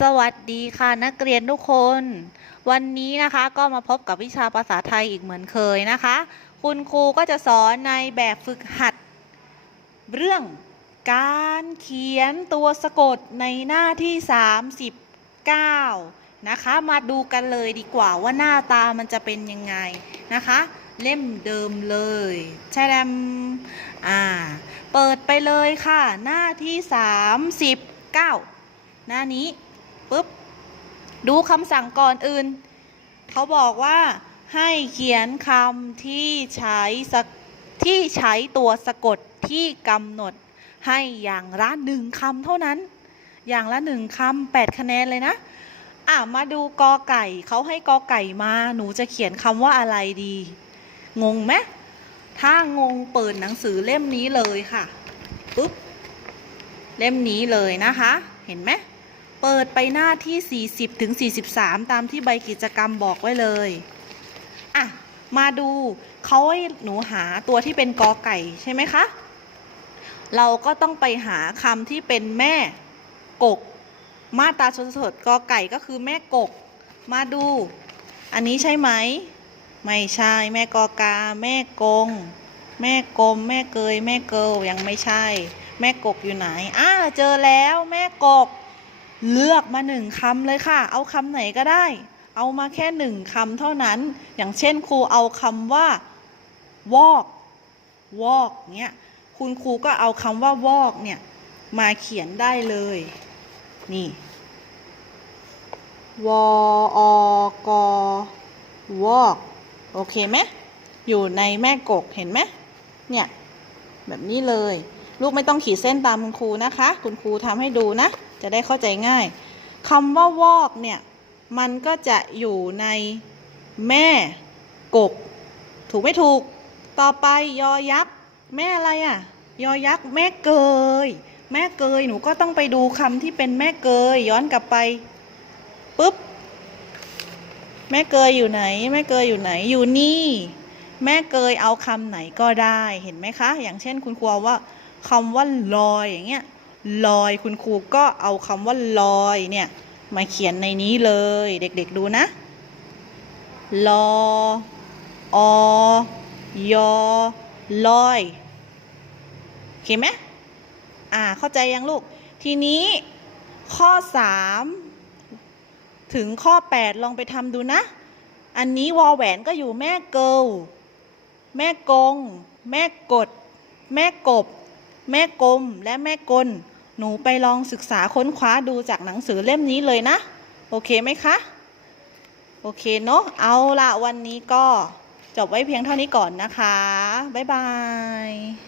สวัสดีค่ะนักเรียนทุกคน วันนี้นะคะก็มาพบกับวิชาภาษาไทยอีกเหมือนเคยนะคะ คุณครูก็จะสอนในแบบฝึกหัด เรื่องการเขียนตัวสะกดในหน้าที่ 39 นะคะ มาดูกันเลยดีกว่าว่าหน้าตามันจะเป็นยังไงนะคะ เล่มเดิมเลยแชดมอ่า เปิดไปเลยค่ะ หน้าที่ 39หน้านี้ ปุ๊บ ดูคำสั่งก่อนอื่น เขาบอกว่าให้เขียนคำที่ใช้สะที่ใช้ตัวสะกดที่กำหนด ให้อย่างละหนึ่งคำเท่านั้น อย่างละหนึ่งคำแปดคะแนนเลยนะอะมาดูกอไก่เขาให้กอไก่มาหนูจะเขียนคำว่าอะไรดี งงไหมถ้างงเปิดหนังสือเล่มนี้เลยค่ะปุ๊บเล่มนี้เลยนะคะ เห็นไหม เปิดไปหน้าที่ 40ถึง43 ตามที่ใบกิจกรรมบอกไว้เลยอะมาดูเขาให้หนูหาตัวที่เป็นกอไก่ใช่ไหมคะ เราก็ต้องไปหาคำที่เป็นแม่กก มาตาชนสดกอไก่ก็คือแม่กก มาดู อันนี้ใช่ไหม ไม่ใช่ แม่กอกา แม่กง แม่กลม แม่เกย แม่เกิลยังไม่ใช่ แม่กกอยู่ไหนอ่าเจอแล้วแม่กก เลือกมาหนึ่งคำเลยค่ะ เอาคำไหนก็ได้ เอามาแค่หนึ่งคำเท่านั้น อย่างเช่นครูเอาคำว่าวอกวอกเนี้ย คุณครูก็เอาคำว่าวอกเนี่ย มาเขียนได้เลย นี่วออกวอกโอเคไหมอยู่ในแม่กกเห็นไหมเนี่ย แบบนี้เลย ลูกไม่ต้องขีดเส้นตามคุณครูนะคะ คุณครูทำให้ดูนะ จะได้เข้าใจง่ายคำว่าวอกเนี่ย มันก็จะอยู่ในแม่กก ถูกไม่ถูก ต่อไปยอยักษ์แม่อะไรอะ่ะ ยอยักษ์แม่เกย แม่เกยหนูก็ต้องไปดูคำที่เป็นแม่เกย ย้อนกลับไปปุ๊บแม่เกยอยู่ไหน แม่เกยอยู่ไหนอยู่นี่ แม่เกยเอาคำไหนก็ได้เห็นไหมคะ อย่างเช่นคุณครูว่า คำว่าลอยอย่างเงี้ยลอยคุณครูก็เอาคำว่าลอยเนี่ยมาเขียนในนี้เลย เด็กๆดูนะลออยอลอยโอเคไหมอ่าเข้าใจยังลูก ทีนี้ข้อ 3 ถึงข้อ 8 ลองไปทำดูนะ อันนี้วอแหวนก็อยู่แม่เกิลแม่กง แม่กด แม่กบ แม่กลมและแม่กล หนูไปลองศึกษาค้นคว้าดูจากหนังสือเล่มนี้เลยนะ โอเคไหมคะ โอเคเนาะเอาละวันนี้ก็จบไว้เพียงเท่านี้ก่อนนะคะ บ๊ายบาย